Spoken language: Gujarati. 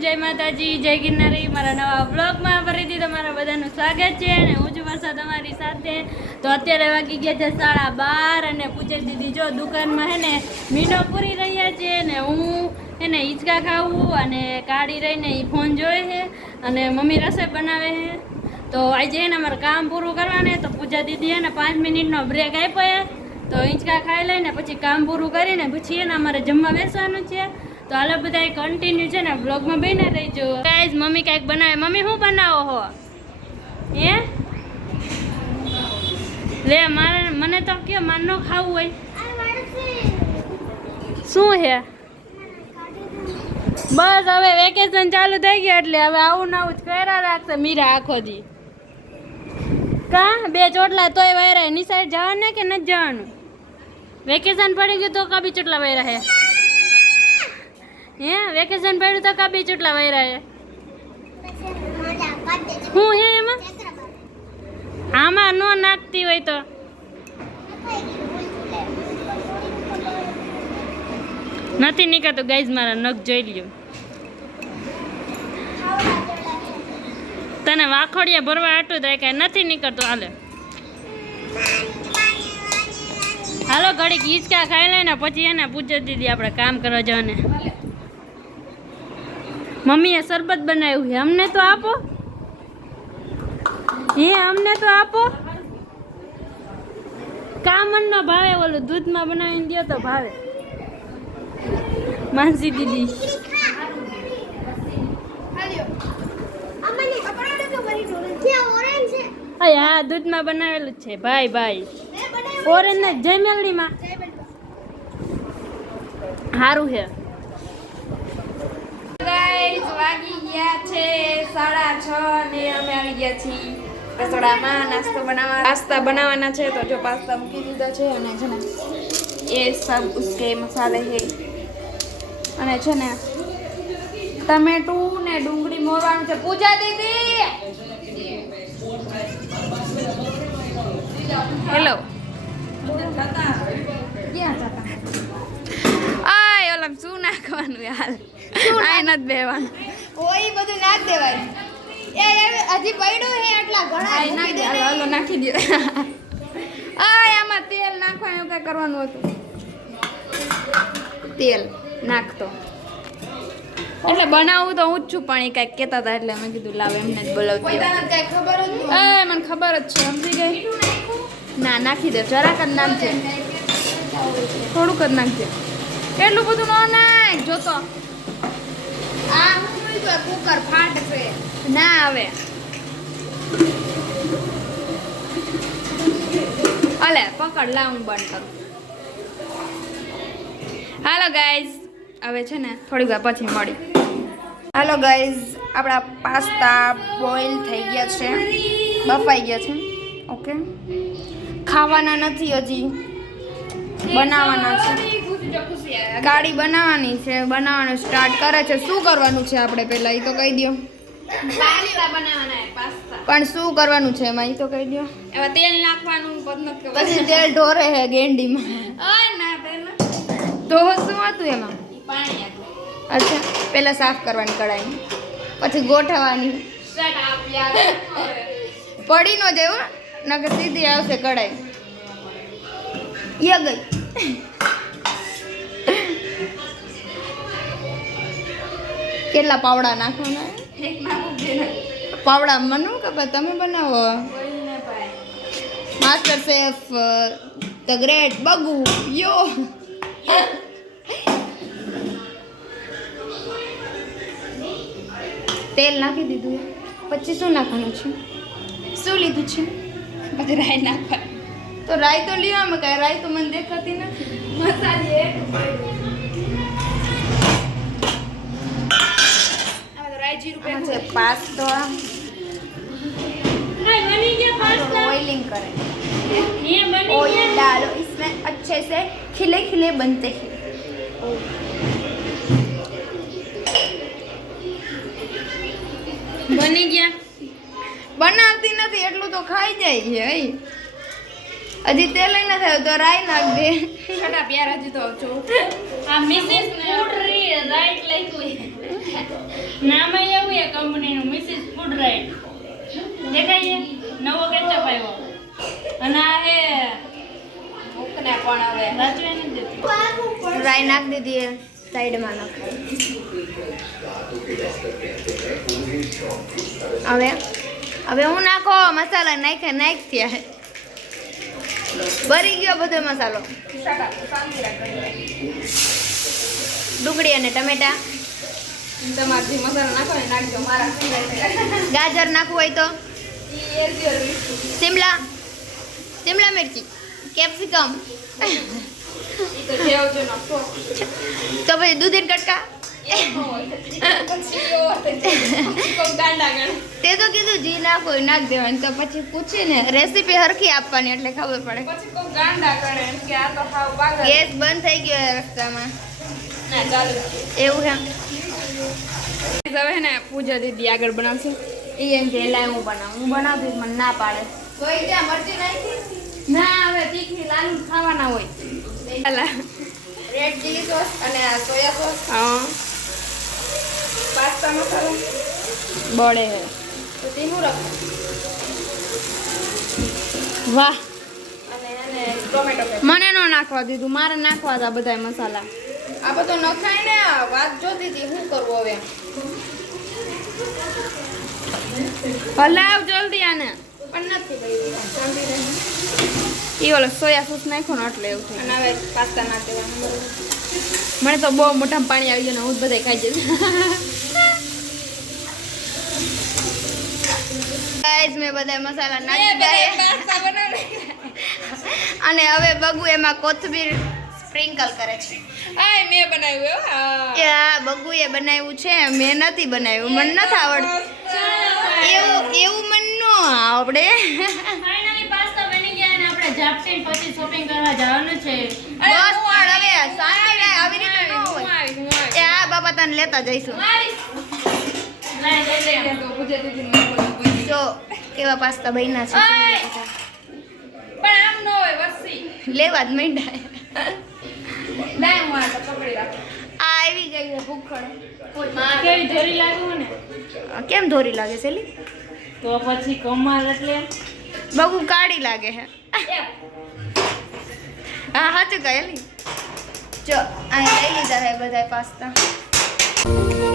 જય માતાજી, જય ગિરનારી. મારા નવા બ્લોગમાં ફરીથી તમારા બધાનું સ્વાગત છે અને હું છું વર્ષા તમારી સાથે. તો અત્યારે વાગી ગયા છે 12:30 અને પૂછે દીદી જો દુકાનમાં હે ને મીનો પૂરી રહ્યા છે ને હું એને હિંચકા ખાવું અને કાઢી રહીને એ ફોન જોવે છે અને મમ્મી રસોઈ બનાવે છે. તો આજે એને અમારે કામ પૂરું કરવાને તો પૂજા દીદી એને 5 મિનિટનો બ્રેક આપ્યો તો હિંચકા ખાઈ લઈને પછી કામ પૂરું કરીને પછી એને અમારે જમવા બેસવાનું છે. તો હાલો બધા કન્ટિન્યુ છે ને બ્લોગમાં બેને રહીજો. ગાઈઝ મમ્મી કાંઈક બનાવે. મમ્મી શું બનાવો હો હે લે મને તો કયો માર ન ખાવું હોય શું હે. બસ હવે વેકેશન ચાલુ થઈ ગયું એટલે હવે આવું ને આવું જ કર્યા રાખશે મીરા આખો દી. કા 2 ચોટલા તોય વાયરા નિસાઈડ જવાનું કે નથી જવાનું? વેકેશન પડી ગયું તો કાબી ચોટલા વાયરા હે હે વેકેશન પડ્યું તો કાબી ચોટલા વાયરા હે હું હે એમાં આમાં નો નાખતી હોય તો નથી નીકળતું. ગાઈઝ મારા નખ જોઈ લ્યો. તને વાખોડિયા ભરવા આટું થાય કાંઈ નથી નીકળતું. હાલો ઘડીક હિંચકા ખાઈ લઈને પછી એને પૂછે દીદી આપણે કામ કરવા જવાને. મમ્મીએ શરબત બનાવ્યું છે અમને તો આપો હે અમને તો આપો. કામન ન ભાવે ઓલું દૂધમાં બનાવીને દો તો ભાવે. માનસી દીદી હા દૂધમાં બનાવેલું છે ભાઈ ભાઈ ઓરેન્જ ને જય મેલડીમાં સારું છે. ગાઈસ વાગી ગયા છે 6:30 ને અમે આવી ગયા છીએ રસોડામાં પાસ્તા બનાવવાના છે. તો જો પાસ્તા મૂકી દીધા છે અને છે ને એ સબ ઉસકે મસાલે છે અને છે ને ટમેટું ને ડુંગળી મોરવાનું છે. પૂજા દીદી હેલો ક્યાં જતા આય ઓલા શું નાખવાનું યાર આય નથી બેવાનું ઓય બધું નાખ દેવાય. એ હજી પડ્યું હે આટલા ઘણા આય નાખી દે. હાલો નાખી દે. આય આમાં તેલ નાખવાનું કઈ કરવાનું હતું. તેલ નાખતો એટલે બનાવું તો હું જ છું પણ એ કાંઈક કહેતા હતા એટલે મેં કીધું લાવ એમને જ બોલાવતી. કઈ ખબર જ ન એ મને ખબર જ છે સમજી ગઈ. ના નાખી દે જરાક જ નાખજે થોડુંક જ નાખજે એટલું બધું ન નાખ જોતો આ હું તો કુકર ફાટશે ના આવે. અલે પકડ લા હું બંધ કરું. હાલો ગાઈઝ હવે છે ને થોડી વાર પછી મળી. હાલો ગાઈઝ આપણા પાસ્તા બોઇલ થઈ ગયા છે બફાઈ ગયા છે. ઓકે ખાવાના નથી હજી બનાવવાના છે. કાળી બનાવવાની છે બનાવવાનું સ્ટાર્ટ કરે છે. શું કરવાનું છે આપણે પહેલા એ તો કહી દો. પાસ્તા બનાવવાના હે પાસ્તા. પણ શું કરવાનું છે એમાં એ તો કહી દો. હવે તેલ નાખવાનું પછી તેલ ઢોરે હે ગેંડીમાં. ઓય ના તેલ તો શું હતું એમાં? પાણી હતું. અચ્છા પહેલા સાફ કરવાની કઢાઈ પછી ગોઠવવાની. શટ અપ યાર. પડી ન જાય હો નકર સીધી આવશે કઢાઈ. ય ગઈ. કેટલા પાવડા નાખવાના? એક નાખું બે પાવડા મને કે તમે બનાવો. બોલને ભાઈ માસ્ટર શેફ ધ ગ્રેટ બગુ યો. તેલ નાખી દીધું પછી શું નાખવાનું છે? શું લીધું છે? પછી રાઈ નાખવા. તો રાઈ તો લેવામાં કાંઈ રાઈ તો મને દેખાતી નથી. મસાલે એક છે पास्ता बनी गया पास्ता. ऑयलिंग करें. ये बनी ऑयल गया. डालो इसमें अच्छे से खिले खिले बनते हैं. बनी गया. બનાવતી નથી એટલું તો ખાઈ જાય છે. હજી તેલ ય નથી આવ્યું તો રાઈ નાખ દે છટા પ્યાર હજી તો જો આ મિસિસ ફૂડ રાઈટ લખ્યું નામ એવું છે કંપનીનું મિસિસ ફૂડ રાઈટ દેખાય છે નવો કેચઅપ આવ્યો અને આ હે ભૂખને પણ હવે સાચવે નથી દેતું રાઈ નાખ દીધી એ સાઈડમાં નાખ હવે હું નાખો મસાલા નાખ ત્યાં બરી ગયો બધો મસાલો છટા શાંતિ રાખજો ડુંગળી અને ટમેટા તમારે જે મસાલા નાખો ને નાખજો મારા સિવાય ગાજર નાખવું હોય તો ઈ એરજીઓ મીઠું શિમલા મિર્ચી કેપ્સિકમ ઈ તો જે આવજો નાખો તો પછી દૂધી કટકા પછી કોમ ગાંડા ગણ તે તો કીધું જી નાખો એ નાખ દેવાનું તો પછી પૂછીને રેસીપી હરખી આપવાની એટલે ખબર પડે પછી કોમ ગાંડા કરે એમ કે આ તો હાવ પાગલ ગેસ બંધ થઈ ગયો રસ્તામાં ના ચાલુ એવું છે હવે ને પૂજા દીદી આગળ બનાવશે એ એમ કે લાય હું બનાવતી મને ના પાડે કોઈ ત્યાં મરચી નાખી ના હવે તીખી લાલુ ખાવાના હોય હાલા રેડ ચીલી સોસ અને આ સોયા સોસ હા પાસ્તા મસાલો બળે હે તો તેનું રાખો વાહ અને એને ટોમેટો પેસ્ટ મને ન નાખવા દીધું મારે નાખવા હતા બધા મસાલા આ બધું નખાય ને વાત જોતી હતી શું કરવું હવે હલાવ જલ્દી આને પણ નથી ભાઈ ઈ ઓલો સોયા સોસ નાખ્યો ને એટલે એવું થયું અને હવે પાસ્તા નાખ દેવાનું બરોબર મને તો બહુ મોઢામાં પાણી આવી ગયું ને હું જ બધા ખાઈ જઈશ ગાઈસ મેં બધા મસાલા નાખી દીધા અને હવે બગુ એમાં કોથમીર સ્પ્રિંકલ કરે છે આય મેં બનાવ્યું હા કે આ બગુએ બનાવ્યું છે મેં નથી બનાવ્યું મને નથી આવડતું એવું મને ન આવડે ફાઇનલી પાસ્તા બની ગયા અને આપણે ઝાપટીને પછી શોપિંગ કરવા જવાનું છે બસ પણ હવે શાંતિ રહે આવી રીતે ન હોય એ આ બાબા તને લેતા જઈશું જો કેવા પાસ્તા બન્યા છે પણ આમ ન હોય વરસી લેવા જ માંડ્યા લાય હું આ તો પકડી રાખો આ આવી ગઈ છે ભૂખડ કેવી ધોરી લાગ્યું ને કેમ ધોરી લાગે છે લી તો પછી કમાલ એટલે બગુ કાળી લાગે છે હા સાચું કહેલી જો અહીં લઈ લીધા છે બધા પાસ્તા